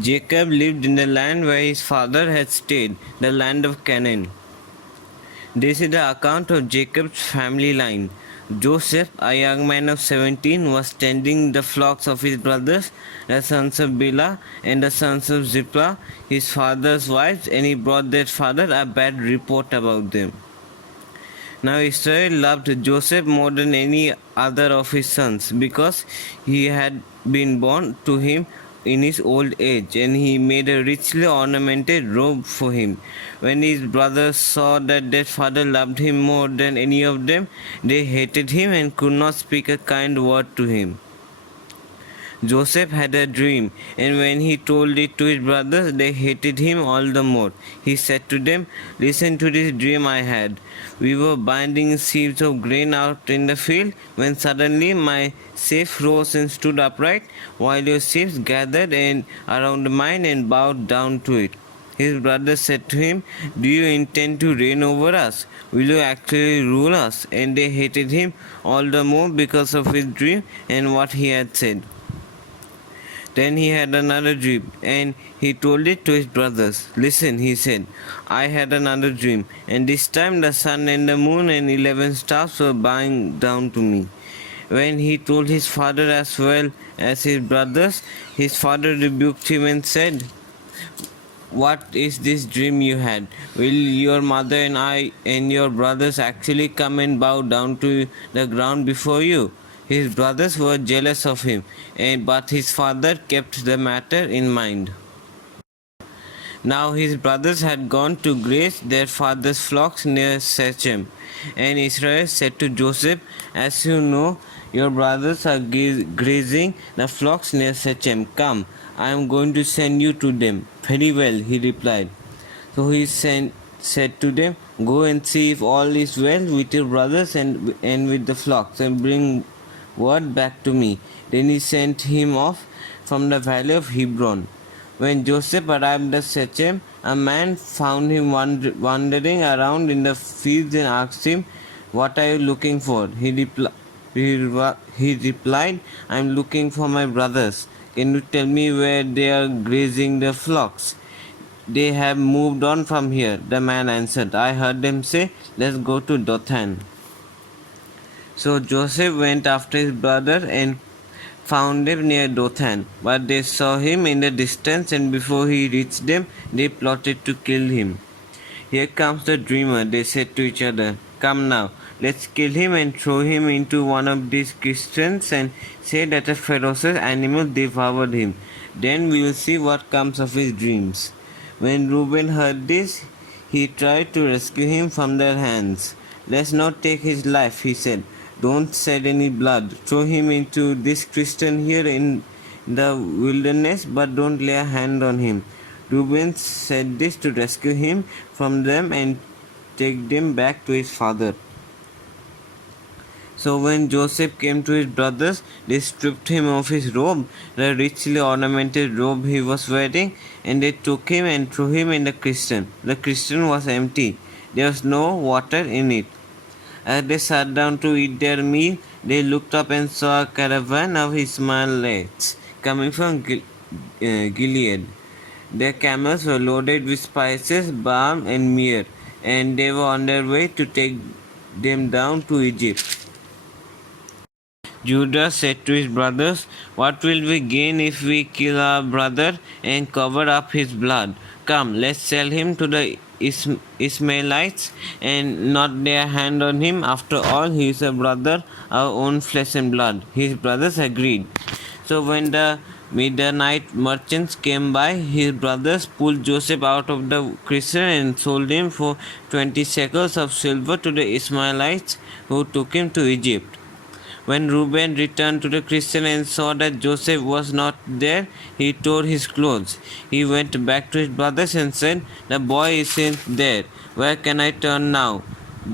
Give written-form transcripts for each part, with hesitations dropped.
Jacob lived in the land where his father had stayed, the land of Canaan. This is the account of Jacob's family line. Joseph, a young man of 17, was tending the flocks of his brothers, the sons of Bilhah and the sons of Zilpah, his father's wives, and he brought their father a bad report about them. Now Israel loved Joseph more than any other of his sons, because he had been born to him in his old age, and he made a richly ornamented robe for him. When his brothers saw that their father loved him more than any of them, they hated him and could not speak a kind word to him. Joseph had a dream, and when he told it to his brothers, they hated him all the more. He said to them, "Listen to this dream I had. We were binding sheaves of grain out in the field, when suddenly my sheaf rose and stood upright, while your sheaves gathered around mine and bowed down to it." His brothers said to him, "Do you intend to reign over us? Will you actually rule us?" And they hated him all the more because of his dream and what he had said. Then he had another dream, and he told it to his brothers. "Listen," he said, "I had another dream, and this time the sun and the moon and 11 stars were bowing down to me." When he told his father as well as his brothers, his father rebuked him and said, "What is this dream you had? Will your mother and I and your brothers actually come and bow down to the ground before you?" His brothers were jealous of him, but his father kept the matter in mind. Now his brothers had gone to graze their father's flocks near Shechem. And Israel said to Joseph, "As you know, your brothers are grazing the flocks near Shechem. Come, I am going to send you to them." "Very well," he replied. So he said to them, "Go and see if all is well with your brothers and with the flocks, and bring word back to me." Then he sent him off from the valley of Hebron. When Joseph arrived at Shechem, a man found him wandering around in the fields and asked him, "What are you looking for?" He replied, "I am looking for my brothers. Can you tell me where they are grazing their flocks?" "They have moved on from here," the man answered. "I heard them say, 'Let's go to Dothan.'" So Joseph went after his brother and found him near Dothan. But they saw him in the distance, and before he reached them, they plotted to kill him. "Here comes the dreamer," they said to each other. "Come now, let's kill him and throw him into one of these cisterns and say that a ferocious animal devoured him. Then we will see what comes of his dreams." When Reuben heard this, he tried to rescue him from their hands. "Let's not take his life," he said. "Don't shed any blood. Throw him into this cistern here in the wilderness, but don't lay a hand on him." Reuben said this to rescue him from them and take them back to his father. So when Joseph came to his brothers, they stripped him of his robe, the richly ornamented robe he was wearing, and they took him and threw him in the cistern. The cistern was empty. There was no water in it. As they sat down to eat their meal, they looked up and saw a caravan of Ishmaelites coming from Gilead. Their camels were loaded with spices, balm, and myrrh, and they were on their way to take them down to Egypt. Judah said to his brothers, "What will we gain if we kill our brother and cover up his blood? Come, let's sell him to the Ishmaelites and not lay a hand on him. After all, he is a brother, our own flesh and blood." His brothers agreed. So when the midnight merchants came by, his brothers pulled Joseph out of the cistern and sold him for 20 shekels of silver to the Ishmaelites, who took him to Egypt. When Reuben returned to the cistern and saw that Joseph was not there, he tore his clothes. He went back to his brothers and said, "The boy isn't there. Where can I turn now?"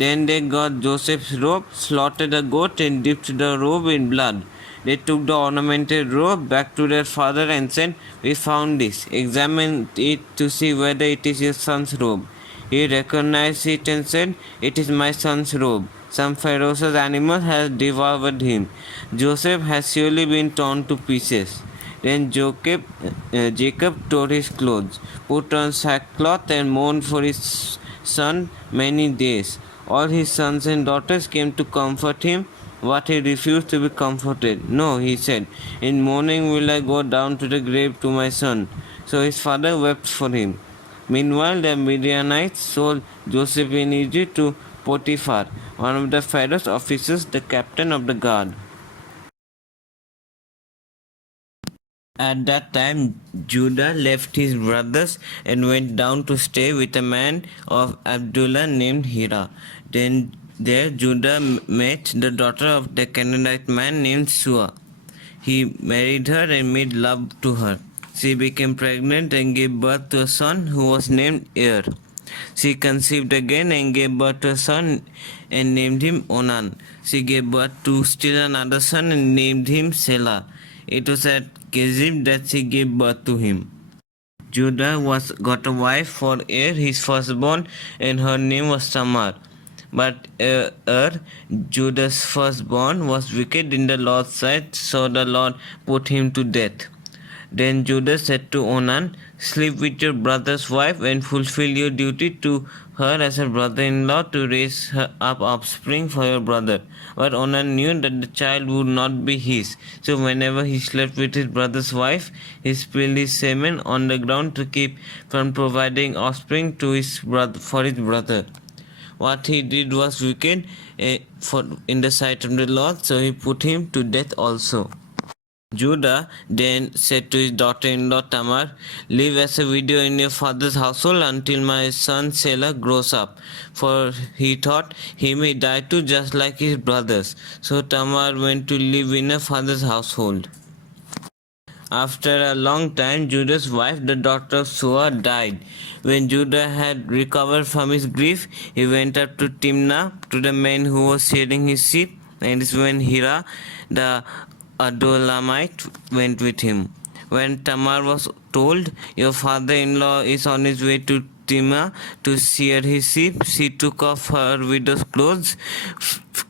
Then they got Joseph's robe, slaughtered a goat, and dipped the robe in blood. They took the ornamented robe back to their father and said, "We found this. Examine it to see whether it is your son's robe." He recognized it and said, "It is my son's robe. Some ferocious animal has devoured him. Joseph has surely been torn to pieces." Then Jacob tore his clothes, put on sackcloth, and mourned for his son many days. All his sons and daughters came to comfort him, but he refused to be comforted. No, he said, in mourning will I go down to the grave to my son. So his father wept for him. Meanwhile, the Midianites sold Joseph in Egypt to Potiphar, one of the Pharaoh's officers, the captain of the guard. At that time, Judah left his brothers and went down to stay with a man of Abdullah named Hira. Then there Judah met the daughter of the Canaanite man named Shua. He married her and made love to her. She became pregnant and gave birth to a son who was named Er. She conceived again and gave birth to a son and named him Onan. She gave birth to still another son and named him Selah. It was at Kezib that she gave birth to him. Judah got a wife for Er, his firstborn, and her name was Tamar. But Judah's firstborn, was wicked in the Lord's sight, so the Lord put him to death. Then Judah said to Onan, sleep with your brother's wife and fulfill your duty to her as a brother-in-law to raise her up offspring for your brother. But Onan knew that the child would not be his. So whenever he slept with his brother's wife, he spilled his semen on the ground to keep from providing offspring to his brother for his brother. What he did was wicked in the sight of the Lord, so he put him to death also. Judah then said to his daughter-in-law Tamar, live as a widow in your father's household until my son Selah grows up, for he thought he may die too just like his brothers. So Tamar went to live in her father's household. After a long time, Judah's wife, the daughter of Shua, died. When Judah had recovered from his grief, he went up to Timnah to the man who was shearing his sheep, and this is when Hira, the Adulamite, went with him. When Tamar was told, your father-in-law is on his way to Timnah to shear his sheep, she took off her widow's clothes,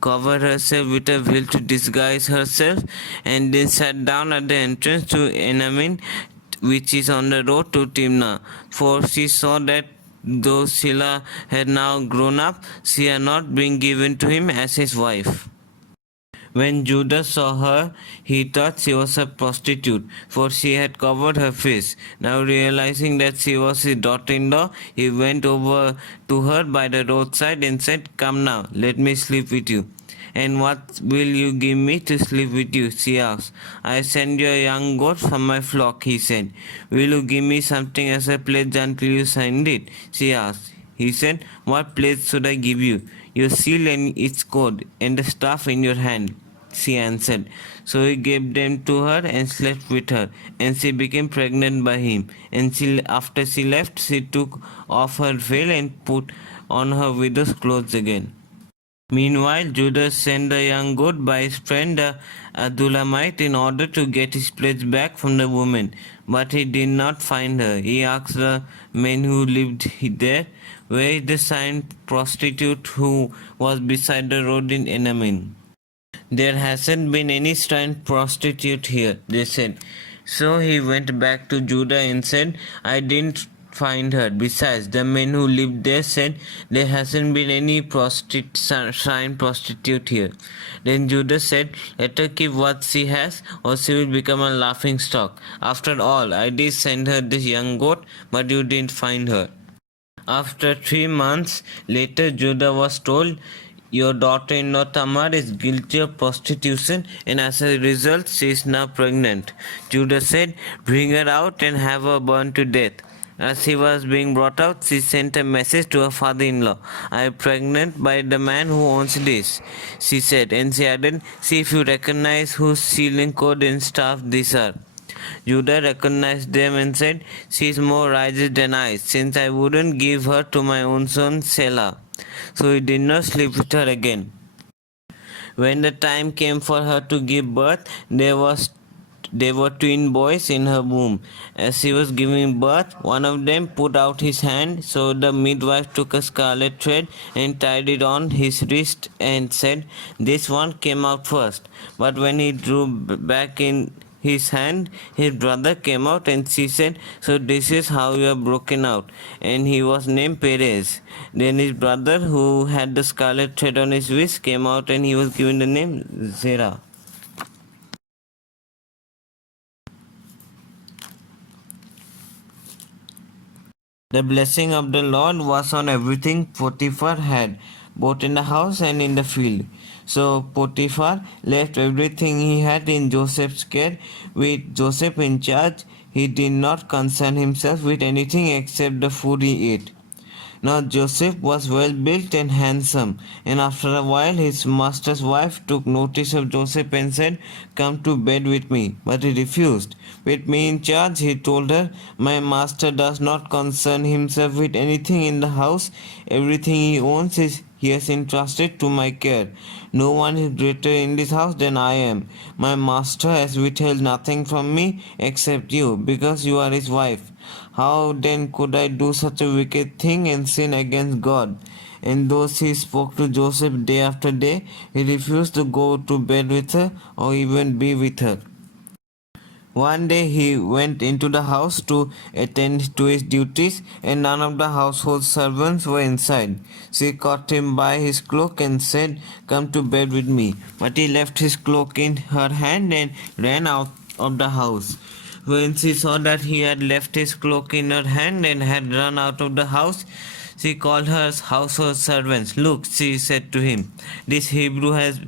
covered herself with a veil to disguise herself, and then sat down at the entrance to Enamin, which is on the road to Timnah. For she saw that though Selah had now grown up, she had not been given to him as his wife. When Judah saw her, he thought she was a prostitute, for she had covered her face. Now realizing that she was his daughter-in-law, he went over to her by the roadside and said, come now, let me sleep with you. And what will you give me to sleep with you? She asked. I send you a young goat from my flock, he said. Will you give me something as a pledge until you send it? She asked. He said, what pledge should I give you? Your seal and its cord, and the staff in your hand. She answered. So he gave them to her and slept with her, and she became pregnant by him. And after she left, she took off her veil and put on her widow's clothes again. Meanwhile, Judah sent the young goat by his friend the Adulamite in order to get his pledge back from the woman. But he did not find her. He asked the men who lived there, where is the sign prostitute who was beside the road in Enamin? There hasn't been any strange prostitute here, they said. So he went back to Judah and said, I didn't find her. Besides, the men who lived there said, there hasn't been any shrine prostitute here. Then Judah said, let her keep what she has, or she will become a laughing stock. After all, I did send her this young goat, but you didn't find her. After 3 months later, Judah was told, your daughter-in-law Tamar is guilty of prostitution, and as a result, she is now pregnant. Judah said, bring her out and have her burned to death. As she was being brought out, she sent a message to her father-in-law. I am pregnant by the man who owns this, she said, and she added, see if you recognize whose sealing cord and staff these are. Judah recognized them and said, she is more righteous than I, since I wouldn't give her to my own son Selah. So he did not sleep with her again. When the time came for her to give birth, there were twin boys in her womb. As she was giving birth, one of them put out his hand, so the midwife took a scarlet thread and tied it on his wrist and said, this one came out first. But when he drew back in his hand, his brother came out and she said, "So this is how you are broken out." And he was named Perez. Then his brother, who had the scarlet thread on his wrist, came out and he was given the name Zerah. The blessing of the Lord was on everything Potiphar had, both in the house and in the field. So Potiphar left everything he had in Joseph's care. With Joseph in charge, he did not concern himself with anything except the food he ate. Now Joseph was well built and handsome, and after a while his master's wife took notice of Joseph and said, "Come to bed with me." But he refused. "With me in charge," he told her, "my master does not concern himself with anything in the house. Everything he owns he has entrusted to my care. No one is greater in this house than I am. My master has withheld nothing from me except you, because you are his wife. How then could I do such a wicked thing and sin against God?" And though he spoke to Joseph day after day, he refused to go to bed with her or even be with her. One day he went into the house to attend to his duties, and none of the household servants were inside. She caught him by his cloak and said, "Come to bed with me." But he left his cloak in her hand and ran out of the house. When she saw that he had left his cloak in her hand and had run out of the house, she called her household servants. "Look," she said to him, "this Hebrew has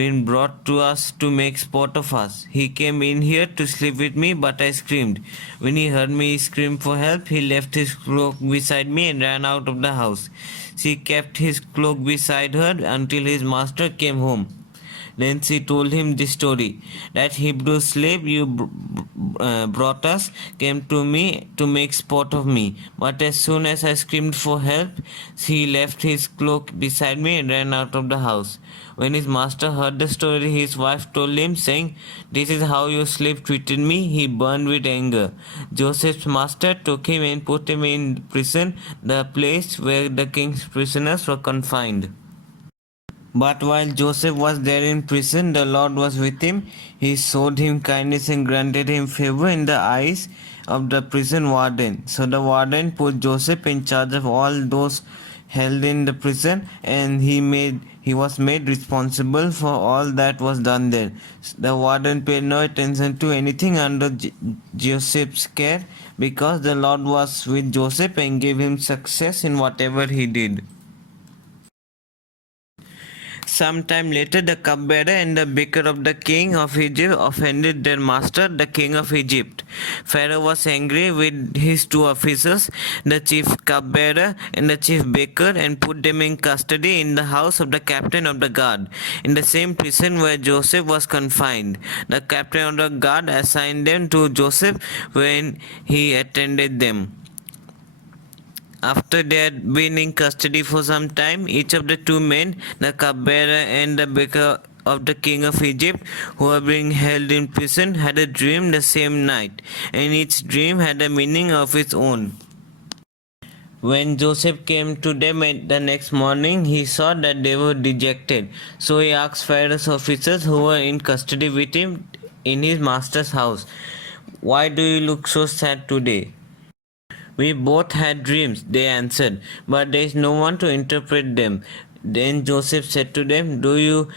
been brought to us to make sport of us. He came in here to sleep with me, but I screamed. When he heard me scream for help, he left his cloak beside me and ran out of the house." She kept his cloak beside her until his master came home. Then she told him this story: "That Hebrew slave you brought us came to me to make sport of me. But as soon as I screamed for help, he left his cloak beside me and ran out of the house." When his master heard the story, his wife told him, saying, "This is how your slave treated me." He burned with anger. Joseph's master took him and put him in prison, the place where the king's prisoners were confined. But while Joseph was there in prison, the Lord was with him. He showed him kindness and granted him favor in the eyes of the prison warden. So the warden put Joseph in charge of all those held in the prison, and he was made responsible for all that was done there. The warden paid no attention to anything under Joseph's care, because the Lord was with Joseph and gave him success in whatever he did. Sometime later, the cupbearer and the baker of the king of Egypt offended their master, the king of Egypt. Pharaoh was angry with his two officers, the chief cupbearer and the chief baker, and put them in custody in the house of the captain of the guard, in the same prison where Joseph was confined. The captain of the guard assigned them to Joseph when he attended them. After they had been in custody for some time, each of the two men, the cupbearer and the baker of the king of Egypt, who were being held in prison, had a dream the same night, and each dream had a meaning of its own. When Joseph came to them the next morning, he saw that they were dejected. So he asked Pharaoh's officers who were in custody with him in his master's house, "Why do you look so sad today?" "We both had dreams," they answered, "but there is no one to interpret them." Then Joseph said to them, Do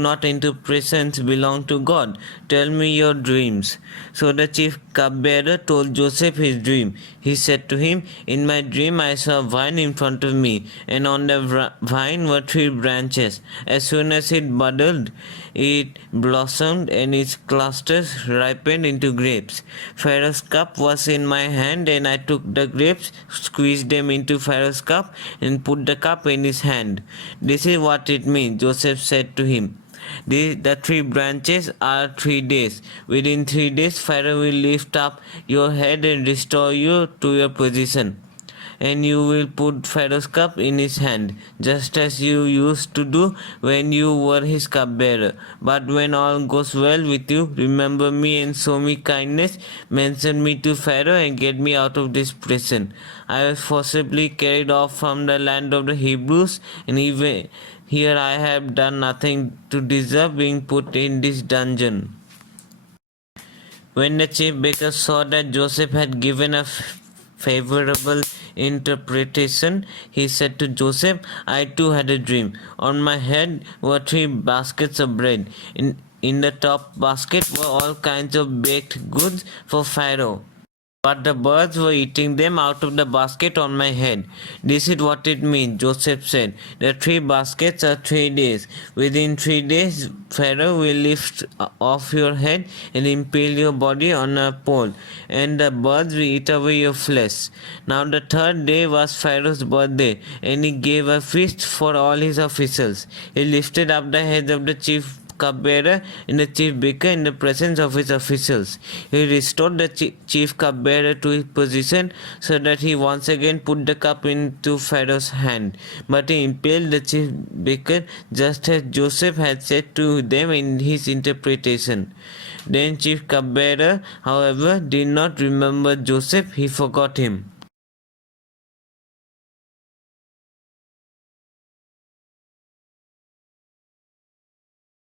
not interpretations belong to God? Tell me your dreams." So the chief cupbearer told Joseph his dream. He said to him, "In my dream I saw a vine in front of me, and on the vine were 3 branches. As soon as it budded, it blossomed, and its clusters ripened into grapes. Pharaoh's cup was in my hand, and I took the grapes, squeezed them into Pharaoh's cup, and put the cup in his hand." "This is what it means," Joseph said to him. The 3 branches are 3 days. Within 3 days, Pharaoh will lift up your head and restore you to your position. And you will put Pharaoh's cup in his hand, just as you used to do when you were his cupbearer. But when all goes well with you, remember me and show me kindness. Mention me to Pharaoh and get me out of this prison. I was forcibly carried off from the land of the Hebrews, and even here I have done nothing to deserve being put in this dungeon." When the chief baker saw that Joseph had given a favorable interpretation, he said to Joseph, I too had a dream. On my head were 3 baskets of bread. In the top basket were all kinds of baked goods for Pharaoh. But the birds were eating them out of the basket on my head. This is what it means, Joseph said. The 3 baskets are 3 days. Within 3 days, Pharaoh will lift off your head and impale your body on a pole, and the birds will eat away your flesh. Now the 3rd day was Pharaoh's birthday, and he gave a feast for all his officials. He lifted up the heads of the chief cupbearer and the chief baker in the presence of his officials. He restored the chief cupbearer to his position so that he once again put the cup into Pharaoh's hand. But he impaled the chief baker just as Joseph had said to them in his interpretation. Then chief cupbearer, however, did not remember Joseph, he forgot him.